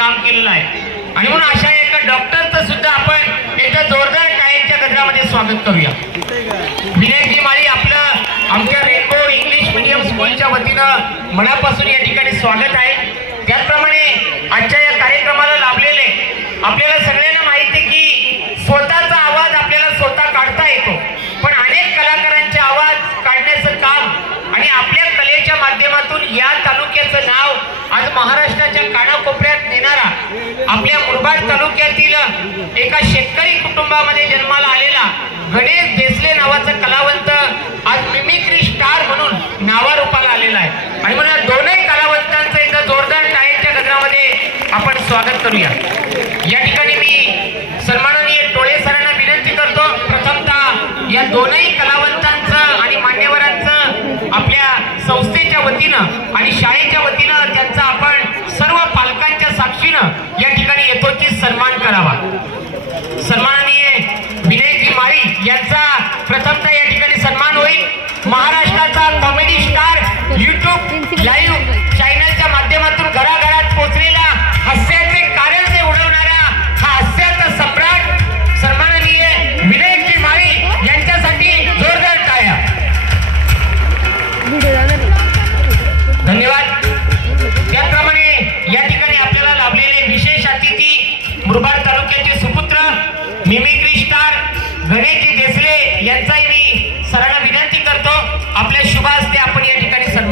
काम केलेलं आहे. आणि म्हणून अशा एका डॉक्टरचं सुद्धा आपण एकदा जोरदार टाईमच्या गजरामध्ये स्वागत करूया. विनयजी माळी आपलं आमच्या रेनबो इंग्लिश मिडियम स्कूलच्या वतीनं मनापासून या ठिकाणी स्वागत आहे. त्याचप्रमाणे आजच्या या कार्यक्रमाला लाभलेले आपल्याला सगळ्यांना माहिती आहे की स्वतःचा आवाज आपल्याला स्वतः काढता येतो पण अनेक कलाकारांचे आवाज काढण्याचं काम आणि आपल्या कलेच्या माध्यमातून या तालुक्याचं नाव आज महाराष्ट्राच्या कानाकोपऱ्यात नेणारा आपल्या मुरबाड तालुक्यातील एका शेतकरी कुटुंबामध्ये जन्माला आलेला गणेश देसले नावाचा कलावंत आज मिमिक्री स्टार म्हणून नावारूपाला आलेला आहे आणि म्हणून या दोनही कलावंतांचं एकदा जोरदार टाळ्यांच्या गजरामध्ये आपण स्वागत करूया. या ठिकाणी मी सन्माननीय टोळे सरांना विनंती करतो प्रथमतः या दोनही कलावंतांचं आणि मान्यवरांचं आपल्या संस्थेच्या वतीनं आणि शाळेच्या वतीनं त्यांचा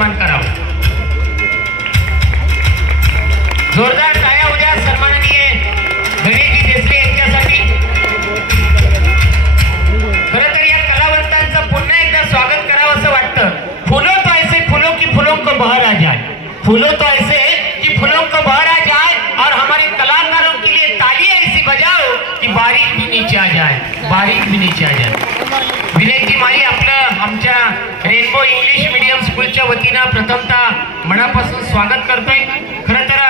ठिकाणी सन्मान करावा. जोरदार टाळ्या उद्या सन्माननीय गणेशजी देसले यांच्यासाठी. खरं तर या कलावंतांचं पुन्हा एकदा स्वागत करावं असं वाटतं. फुलो तो ऐसे फुलो की फुलो को बहर आ जाए. फूलो तो ऐसे की फुलो को बहर आ जाए और हमारे कलाकारों के लिए ताली ऐसी बजाओ की बारीक भी नीचे आ जाए बारीक भी नीचे आ जाए। विनयजी माई आपलं आमच्या रेनबो इंग्लिश मीडियम स्कूलच्या वतीनं प्रथमतः मनापासून स्वागत करतोय. खरं तर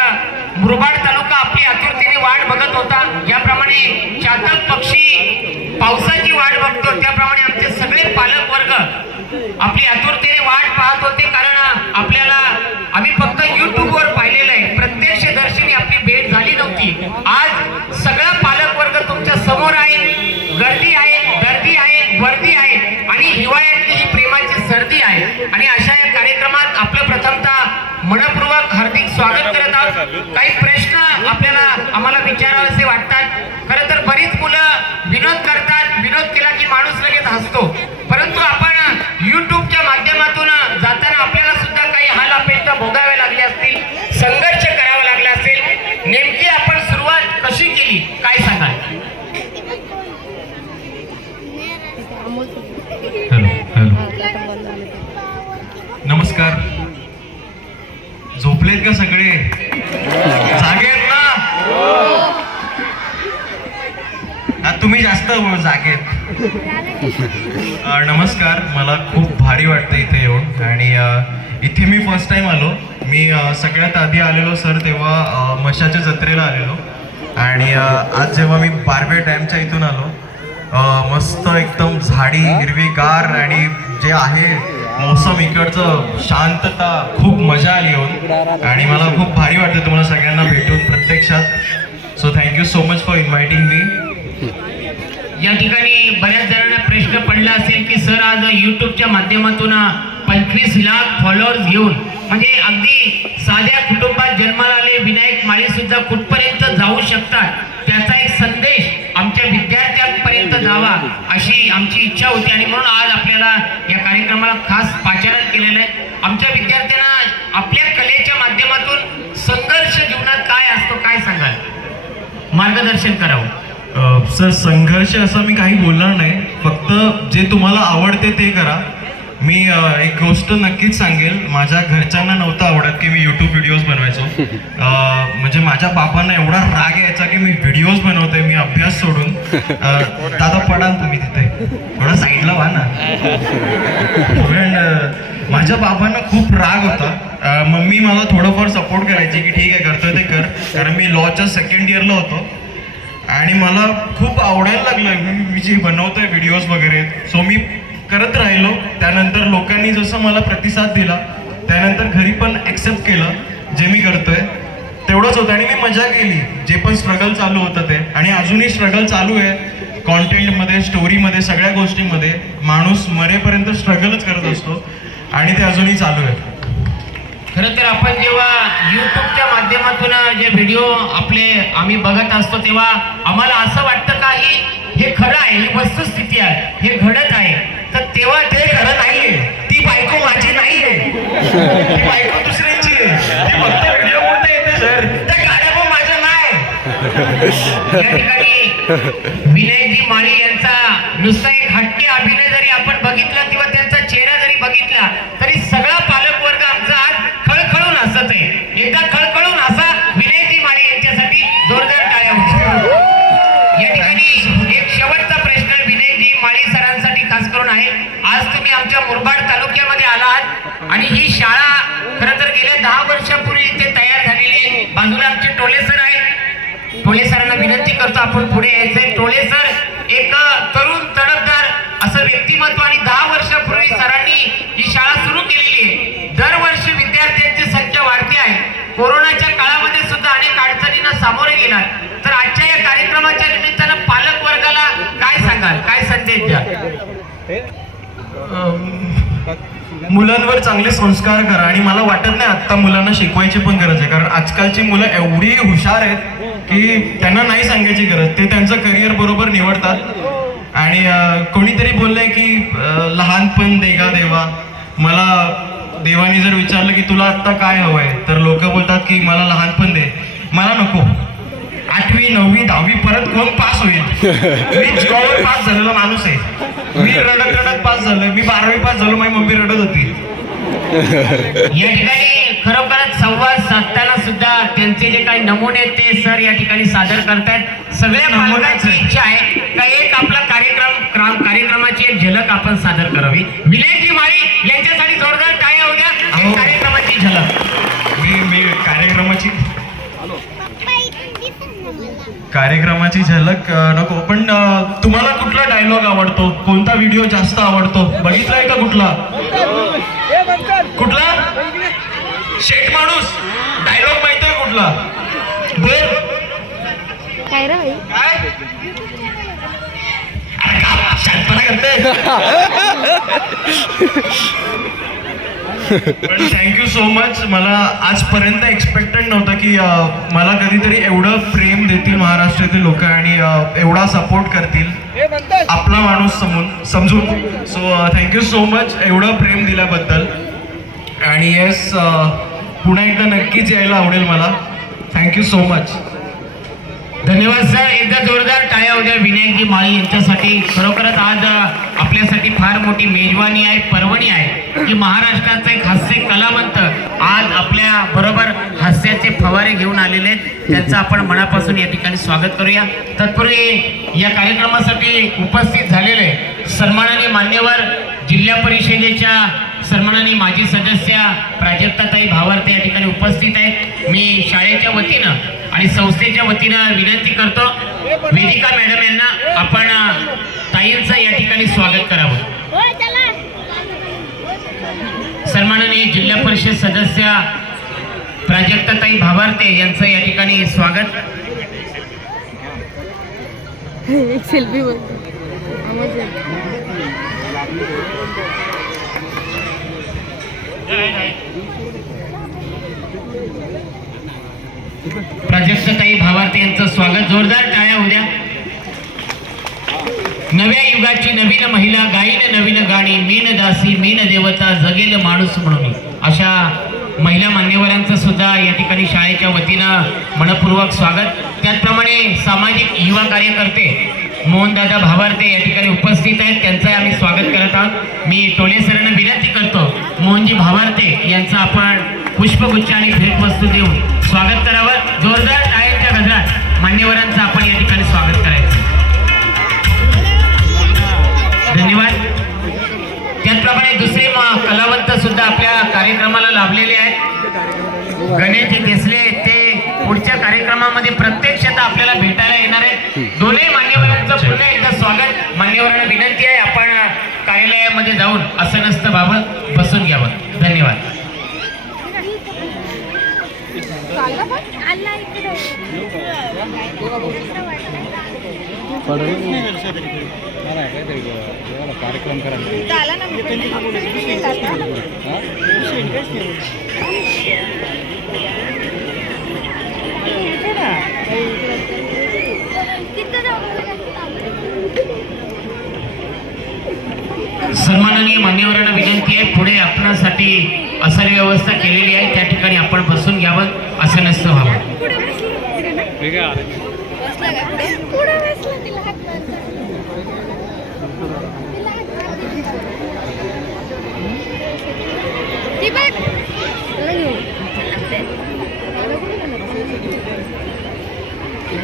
मुरबाड तालुका आपली आतुरतेने वाट बघत होता. ज्याप्रमाणे चातक पक्षी पावसाची वाट बघतो. त्याप्रमाणे आमचे सगळे पालक वर्ग आपली आतुरतेने वाट पाहत होते. कारण आपल्याला आम्ही फक्त आहे. आणि अशा या कार्यक्रमात आपलं प्रथमतः मनपूर्वक हार्दिक स्वागत करत आहोत. काही नमस्कार. मला खूप भारी वाटतं इथे येऊन. आणि इथे मी फर्स्ट टाईम आलो. मी सगळ्यात आधी आलेलो सर तेव्हा मशाच्या जत्रेला आलेलो. आणि आज जेव्हा मी बारबे डॅमच्या इथून आलो मस्त एकदम झाडी हिरवीगार आणि जे आहे मोसम इकडचं शांतता खूप मजा आली येऊन. आणि मला खूप भारी वाटतं तुम्हाला सगळ्यांना भेटून प्रत्यक्षात. So thank you so much for inviting मी या ठिकाणी बऱ्याच जणांना प्रश्न असेल की सर आज युट्यूबच्या माध्यमातून पंचवीस लाख फॉलोअर्स घेऊन म्हणजे अगदी साध्या कुटुंबात जन्माला आले विनायक माळी सुद्धा कुठपर्यंत जाऊ शकतात त्याचा एक संदेश आमच्या विद्यार्थ्यांपर्यंत जावा अशी आमची इच्छा होती आणि म्हणून आज आपल्याला या कार्यक्रमाला खास पाचारण केलेलं आहे. आमच्या विद्यार्थ्यांना आपल्या कलेच्या माध्यमातून संघर्ष जीवनात काय असतो काय सांगाल? मार्गदर्शन करावं. सर संघर्ष असं मी काही बोलणार नाही. फक्त जे तुम्हाला आवडते ते करा. मी एक गोष्ट नक्कीच सांगेल. माझ्या घरच्यांना नव्हतं आवडत की मी यूट्यूब व्हिडिओज बनवायचो. म्हणजे माझ्या बाबांना एवढा राग यायचा की मी व्हिडिओज बनवतोय मी अभ्यास सोडून. दादा पडाल तुम्ही तिथे. थोडा साईडला व्हा ना. माझ्या बाबांना खूप राग होता. मम्मी मला थोडंफार सपोर्ट करायची की ठीक आहे करतोय ते कर. कारण मी लॉच्या सेकंड इयरला होतो. आणि मला खूप आवडायला लागलं. मी मी जे बनवतोय व्हिडिओज वगैरे. सो मी करत राहिलो. त्यानंतर लोकांनी जसं मला प्रतिसाद दिला त्यानंतर घरी पण ॲक्सेप्ट केलं जे मी करतोय. तेवढंच होतं आणि मी मजा केली. जे पण स्ट्रगल चालू होतं ते. आणि अजूनही स्ट्रगल चालू आहे. कॉन्टेंटमध्ये स्टोरीमध्ये सगळ्या गोष्टींमध्ये माणूस मरेपर्यंत स्ट्रगलच करत असतो. आणि ते अजूनही चालू आहे. खरं तर आपण जेव्हा युट्यूबच्या माध्यमातून जे व्हिडिओ आपले आम्ही बघत असतो तेव्हा आम्हाला असं वाटतं का ही हे खरं आहे ही वस्तुस्थिती आहे हे घडत आहे. तर तेव्हा ते खरं नाहीये. ती बायको माझी नाहीये. ती बायको दुसऱ्याची आहे. ती फक्त व्हिडिओमध्ये येते सर. त्या गाड्या पण माझ्या नाही या ठिकाणी विनयजी माळी यांचा नुसता एक हटके अभिनय जरी आपण बघितला किंवा त्यांचा चेहरा जरी बघितला तरी आपण पुढे यायचंय. टोले सर एक तरुण तडफदार असं व्यक्तिमत्व आणि दहा वर्षापूर्वी सरांनी ही शाळा सुरू केलेली आहे. दरवर्षी विद्यार्थ्यांची संख्या वाढते आहे. कोरोनाच्या काळामध्ये सुद्धा अनेक अडचणींना सामोरे गेलात. तर आजच्या या कार्यक्रमाच्या निमित्तानं पालक वर्गाला काय सांगाल? काय संदेश द्या मुलांवर चांगले संस्कार करा आणि मला वाटत नाही आत्ता मुलांना शिकवायची पण गरज आहे. कारण आजकालची मुलं एवढी हुशार आहेत की त्यांना नाही सांगायची गरज. ते त्यांचं करिअर बरोबर निवडतात. आणि कोणीतरी बोललंय की लहानपण देगा देवा. मला देवाने जर विचारलं की तुला आत्ता काय हवंय तर लोक बोलतात की मला लहानपण दे. मला नको. आठवी नववी दहावी परत कोण पास होईल? मी जीवावर पास झालेला माणूस आहे. मी रडत रडत पास झालो मी बारावी पास झालो माझी मम्मी रडत होती. या ठिकाणी खरोखरच संवाद साधताना सुद्धा त्यांचे जे काही नमुने आहेत ते सर या ठिकाणी सादर करतायत. सगळ्या पालकांची इच्छा आहे का एक आपला कार्यक्रम क्राम- कार्यक्रमाची एक झलक आपण सादर करावी? विनयजी माळी यांच्यासाठी जोरदार टाळ्या होत्या. कार्यक्रमाची झलक. मी मी कार्यक्रमाची कार्यक्रमाची झलक नको. पण तुम्हाला कुठला डायलॉग आवडतो? कोणता व्हिडिओ जास्त आवडतो? बघितलाय का कुठला? कुठला शेट माणूस डायलॉग माहितोय कुठला बोल काय रे भाई थँक्यू सो मच मला आजपर्यंत एक्सपेक्टेड नव्हतं की अं, मला कधीतरी एवढं प्रेम देतील महाराष्ट्रातील लोक आणि अं, एवढा सपोर्ट करतील आपला माणूस समून समजून. सो थँक्यू सो मच एवढं प्रेम दिल्याबद्दल. आणि येस पुन्हा एकदा नक्कीच यायला आवडेल मला. थँक्यू सो मच धन्यवाद सर. एकदा जोरदार टाळ्या होत्या विनायकजी माळी यांच्यासाठी. खरोखरच आज आपल्यासाठी फार मोठी मेजवानी आहे पर्वणी आहे. की महाराष्ट्राचा एक हास्य कलावंत आज आपल्या बरोबर हास्याचे फवारे घेऊन आलेले आहेत. त्यांचं आपण मनापासून या ठिकाणी स्वागत करूया. तत्पूर्वी या कार्यक्रमासाठी उपस्थित झालेले सन्मानाने मान्यवर जिल्हा परिषदेच्या सन्मानाने माजी सदस्य प्राजक्ताताई भावार्थ या ठिकाणी उपस्थित आहेत. मी शाळेच्या वतीनं आणि संस्थेच्या वतीनं विनंती करतो वेदिका मॅडम यांना आपण ताईंचं या ठिकाणी स्वागत करावं. सन्माननीय जिल्हा परिषद सदस्य प्राजक्ताताई भावार्थे यांचं या ठिकाणी स्वागत. सेल्फी प्राजक्ताताई भावार्थे यांचं स्वागत. जोरदार टाळ्या होत्या. नव्या युगाची नवीन महिला गाईन नवीन गाणी मीन दासी मीन देवता जगेल माणूस म्हणून. अशा महिला मान्यवरांचं सुद्धा या ठिकाणी शाळेच्या वतीनं मनपूर्वक स्वागत. त्याचप्रमाणे सामाजिक युवा कार्यकर्ते मोहनदादा भावार्थे या ठिकाणी उपस्थित आहेत. त्यांचं आम्ही स्वागत करत आहोत. मी टोले सरांना विनंती करतो. मोहनजी भावार्थे यांचं आपण पुष्पगुच्छ आणि भेटवस्तू देऊन स्वागत करावं. जोरदार टाळ्यांच्या गजरात. मान्यवरांचं आपण या ठिकाणी स्वागत करायचं. धन्यवाद. त्याचप्रमाणे दुसरे म- कलावंत सुद्धा आपल्या कार्यक्रमाला लाभलेले आहेत. गणेश देसले ते पुढच्या कार्यक्रमामध्ये प्रत्यक्षतः आपल्याला भेटायला येणार आहेत. दोन्ही मान्यवरांचं पुन्हा एकदा स्वागत. मान्यवरांना विनंती आहे आपण कार्यालयामध्ये जाऊन असं नसतं बाबत बसून घ्यावं. धन्यवाद. कार्यक्रम करा सन्माननीय मान्यवरांना विनंती आहे पुढे आपणासाठी असर व्यवस्था केलेली आहे त्या ठिकाणी आपण बसून घ्यावं असं नसतं व्हावं.